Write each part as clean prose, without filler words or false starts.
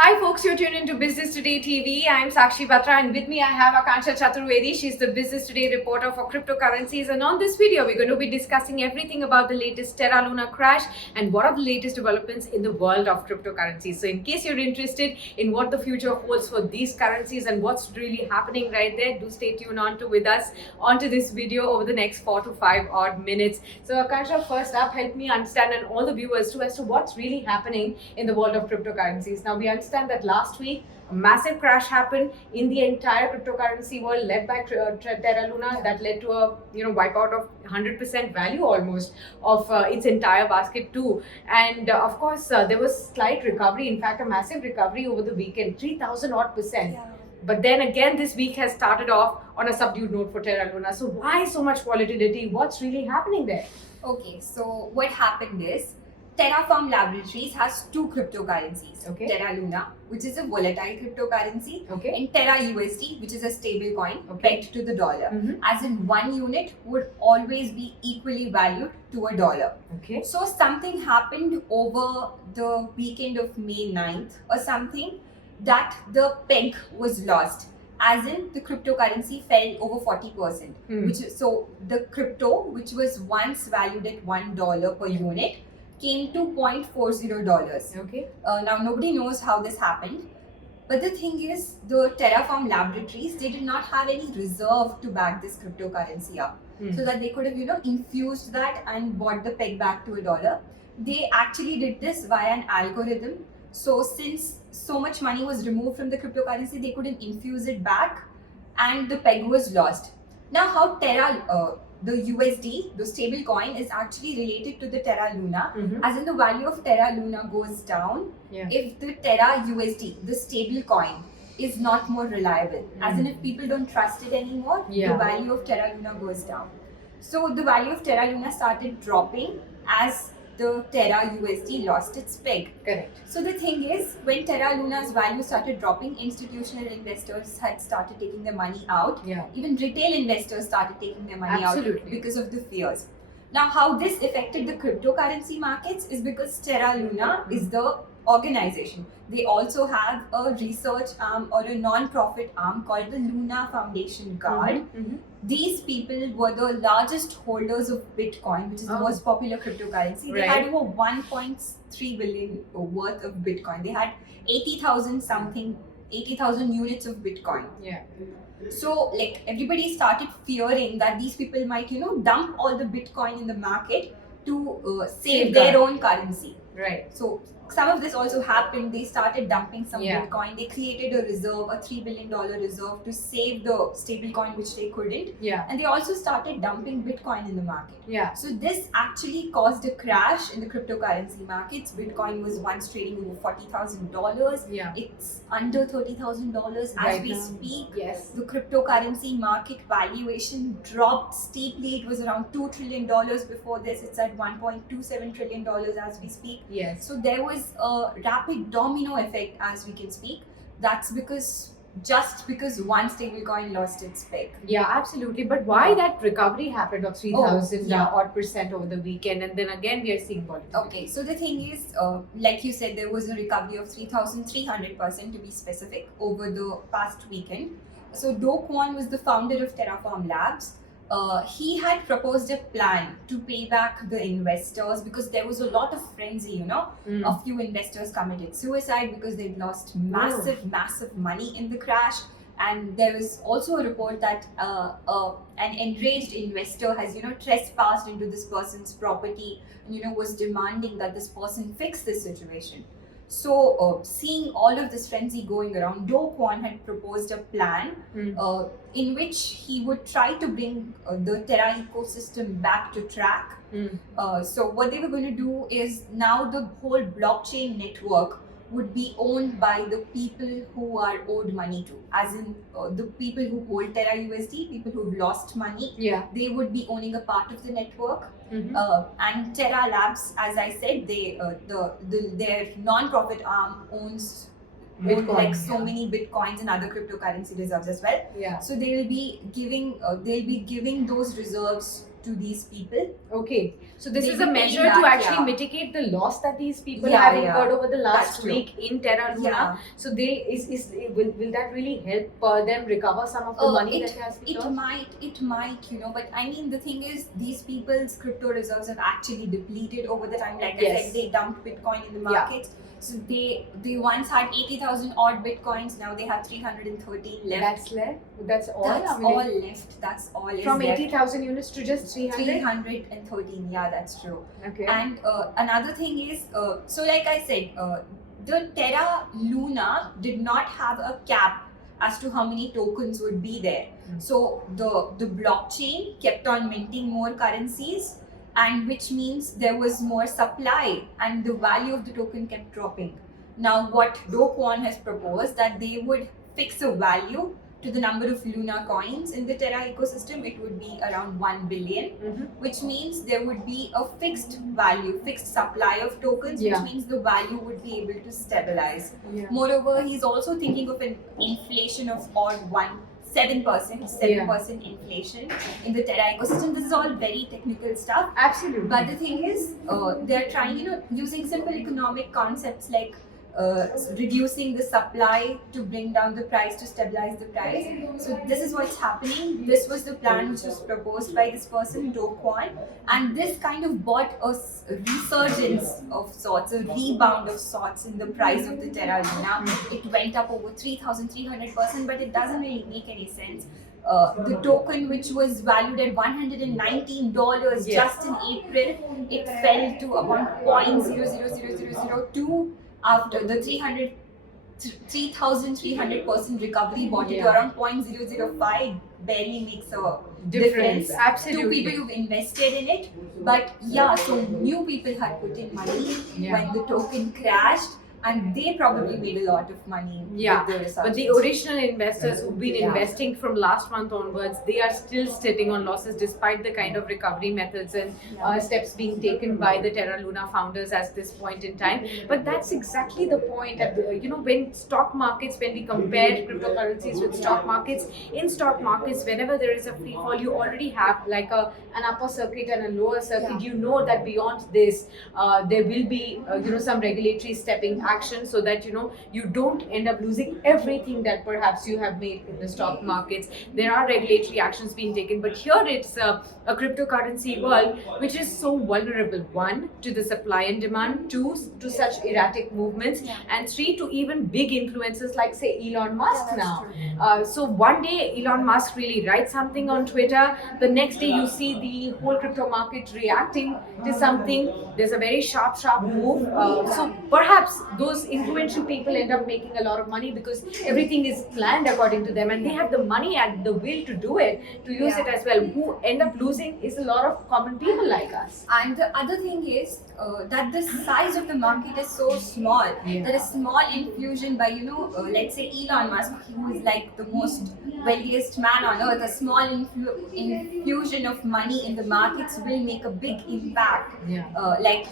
Hi folks, you're tuned into Business Today TV. I'm Sakshi Batra and with me I have Akansha Chaturvedi. She's the Business Today reporter for cryptocurrencies, and on this video we're going to be discussing everything about the latest Terra Luna crash and what are the latest developments in the world of cryptocurrencies. So in case you're interested in what the future holds for these currencies and what's really happening right there, do stay tuned with us onto this video over the next 4 to 5 odd minutes. So Akansha, first up, help me understand and all the viewers too as to what's really happening in the world of cryptocurrencies. Now we understand that last week a massive crash happened in the entire cryptocurrency world, led by Terra Luna, that led to a wipeout of 100% value almost of its entire basket too. And of course, there was slight recovery. In fact, a massive recovery over the weekend, 3,000 odd percent. Yeah. But then again, this week has started off on a subdued note for Terra Luna. So why so much volatility? What's really happening there? Okay, so what happened is Terraform Laboratories has two cryptocurrencies. Okay. Terra Luna, which is a volatile cryptocurrency, Okay. and Terra USD, which is a stable coin Okay. pegged to the dollar. Mhm. As in, one unit would always be equally valued to a dollar. Okay. So something happened over the weekend of May 9th or something that the peg was lost. As in, the cryptocurrency fell over 40%. So the crypto, which was once valued at $1 per unit, came to $0.40. Okay. Now nobody knows how this happened, but the thing is, the Terraform Laboratories, they did not have any reserve to back this cryptocurrency up, so that they could have infused that and bought the peg back to a dollar. They actually did this via an algorithm. So since so much money was removed from the cryptocurrency, they couldn't infuse it back, and the peg was lost. Now, how the USD, the stable coin, is actually related to the Terra Luna, as in the value of Terra Luna goes down if the Terra USD, the stable coin, is not more reliable. As in, if people don't trust it anymore, the value of Terra Luna goes down. So the value of Terra Luna started dropping as the Terra USD lost its peg. Correct. So the thing is, when Terra Luna's value started dropping, institutional investors had started taking their money out. Yeah. Even retail investors started taking their money out because of the fears. Now, how this affected the cryptocurrency markets is because Terra Luna is the organization. They also have a research arm or a non-profit arm called the Luna Foundation Guard. These people were the largest holders of Bitcoin, which is the most popular cryptocurrency. They had over 1.3 billion worth of Bitcoin. They had 80,000 units of Bitcoin. Yeah. So, like, everybody started fearing that these people might, dump all the Bitcoin in the market to save their own currency. Right. So some of this also happened. They started dumping some Bitcoin. They created a reserve, a $3 billion reserve, to save the stable coin, which they couldn't. Yeah. And they also started dumping Bitcoin in the market. Yeah. So this actually caused a crash in the cryptocurrency markets. Bitcoin was once trading over $40,000. Yeah. It's under $30,000 as we speak. Yes. The cryptocurrency market valuation dropped steeply. It was around $2 trillion before this. It's at $1.27 trillion as we speak. Yes. So there was a rapid domino effect as we can speak. That's just because one stablecoin lost its peg. Yeah, absolutely. But why that recovery happened of 3,000 odd percent over the weekend, and then again we are seeing volatility? Okay, so the thing is, like you said, there was a recovery of 3,300% to be specific over the past weekend. So Do Kwon was the founder of Terraform Labs. He had proposed a plan to pay back the investors because there was a lot of frenzy, A few investors committed suicide because they'd lost massive money in the crash. And there is also a report that an enraged investor has, trespassed into this person's property and, was demanding that this person fix this situation. So, seeing all of this frenzy going around, Do Kwon had proposed a plan in which he would try to bring the Terra ecosystem back to track. So, what they were going to do is now the whole blockchain network would be owned by the people who are owed money to, as in the people who hold Terra USD, people who've lost money. Yeah. They would be owning a part of the network. And Terra Labs, as I said, their non-profit arm owns own Bitcoin, like so yeah. many bitcoins and other cryptocurrency reserves as well. Yeah. So they'll be giving those reserves to these people. Okay. So this They'll is a be measure paying to back, actually yeah. mitigate the loss that these people Yeah, have yeah. incurred over the last That's true. week in Terra Luna. Yeah. So will that really help them recover some of the money that has been lost? It might, but I mean, the thing is, these people's crypto reserves have actually depleted over the time. Like I Yes. said, they dumped Bitcoin in the Yeah. markets. So they once had 80,000 odd Bitcoins. Now they have 313 left. That's left. That's all. That's I mean, all left. That's all is from left. 80,000 units to just 300. 313. Yeah, that's true. Okay. And another thing is, so like I said, the Terra Luna did not have a cap as to how many tokens would be there. Mm. So the blockchain kept on minting more currencies, and which means there was more supply, and the value of the token kept dropping. Now, what Do Kwon has proposed that they would fix a value to the number of Luna coins in the Terra ecosystem. It would be around 1 billion. Mhm. Which means there would be a fixed value, fixed supply of tokens, Yeah. which means the value would be able to stabilize. Yeah. Moreover, he's also thinking of an inflation of odd 7% inflation in the Terra ecosystem. This is all very technical stuff. Absolutely. But the thing is, they're trying, using simple economic concepts like reducing the supply to bring down the price to stabilize the price. So this is what's happening. This was the plan which was proposed by this person, Do Kwon, and this kind of brought a resurgence of sorts, a rebound of sorts in the price of the Terra Luna. It went up over 3,300%, but it doesn't really make any sense. The token, which was valued at $119 Yes. just in April, it fell to about 0.000002 after the 3,300% recovery brought it to Yeah. around 0.005. Barely makes a difference Absolutely. to people who've invested in it. But yeah, so new people had put in money Yeah. when the token crashed, and they probably made a lot of money Yeah, with the research. but the original investors who've been Yeah. investing from last month onwards, they are still sitting on losses despite the kind of recovery methods and steps being taken by the Terra Luna founders at this point in time. But that's exactly the point. When stock markets, when we compare cryptocurrencies with stock markets, in stock markets, whenever there is a free fall, you already have like an upper circuit and a lower circuit. Yeah. You know that beyond this, there will be some regulatory stepping action so that you don't end up losing everything that perhaps you have made in the stock markets. There are regulatory actions being taken, but here it's a cryptocurrency world which is so vulnerable. One, to the supply and demand. Two, to such erratic movements. Yeah. And three, to even big influencers like say Elon Musk Yeah, that's now. true. So one day Elon Musk really writes something on Twitter. The next day you see the whole crypto market reacting to something. There's a very sharp move. So perhaps those influential people end up making a lot of money because everything is planned according to them, and they have the money and the will to do it, to use Yeah. it as well. Who end up losing is a lot of common people like us. And the other thing is that the size of the market is so small. Yeah. There is small infusion by, let's say Elon Musk, who is like the most wealthiest man on earth. A small infusion of money in the markets will make a big impact. Yeah. Like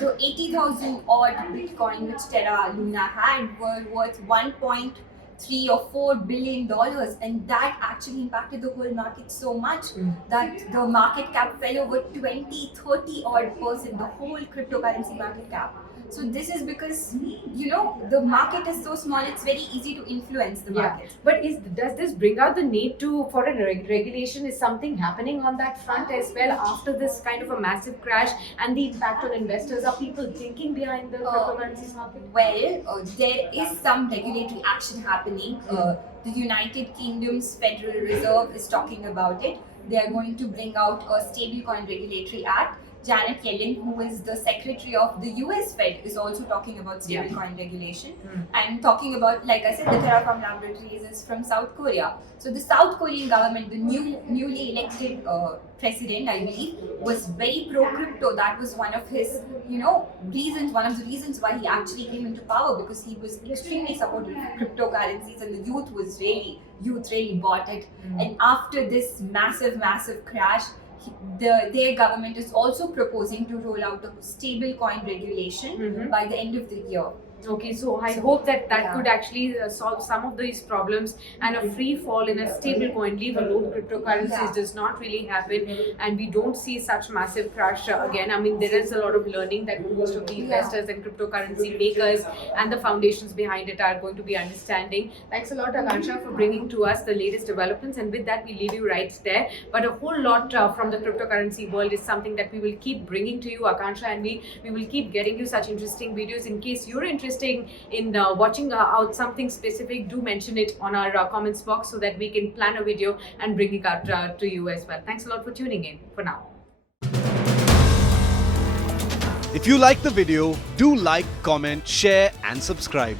the 80,000 odd Bitcoin which Terra Luna had were worth 1.3 or 4 billion dollars, and that actually impacted the whole market so much that the market cap fell over 20-30 odd percent, the whole cryptocurrency market cap. So this is because the market is so small, it's very easy to influence the Yeah, market. but does this bring out the need for a regulation? Is something happening on that front as well after this kind of a massive crash and the impact on investors? Are people thinking behind the cryptocurrencies market? Well, there is some regulatory action happening. The United Kingdom's Federal Reserve is talking about it. They are going to bring out a stablecoin regulatory act. Janet Yellen, who is the secretary of the US Fed, is also talking about stablecoin regulation and talking about, like I said, the Terraform Laboratories is from South Korea. So the South Korean government, the newly elected president, I believe, was very pro-crypto. That was one of his, reasons, one of the reasons why he actually came into power, because he was extremely supportive of cryptocurrencies, and the youth really bought it. And after this massive crash, their government is also proposing to roll out a stable coin regulation by the end of the year. Okay, so I hope that Yeah. could actually solve some of these problems, and a free fall in a stable coin, leave alone cryptocurrencies, Yeah. does not really happen, and we don't see such massive crash again. I mean, there is a lot of learning that most of the investors and cryptocurrency makers and the foundations behind it are going to be understanding. Thanks a lot, Akansha, for bringing to us the latest developments, and with that, we leave you right there. But a whole lot from the cryptocurrency world is something that we will keep bringing to you, Akansha, and we will keep getting you such interesting videos. In case you're interested in watching out something specific, do mention it on our comments box so that we can plan a video and bring it out to you as well. Thanks a lot for tuning in for now. If you like the video, do like, comment, share and subscribe.